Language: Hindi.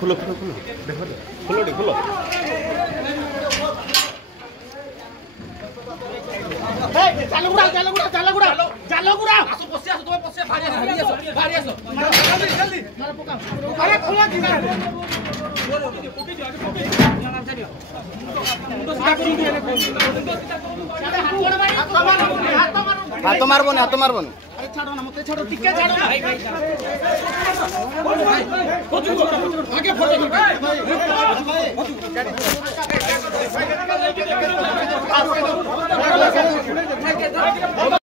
खोलो खोलो खोलो देखो खोलो खोलो चालो गुड़ा आसो पसे आसो तुम पसे भारी आसो जल्दी अरे खोला कि हाथ मारबो अरे छाड़ो ना मते छाड़ो टिके छाड़ो आगे फोटो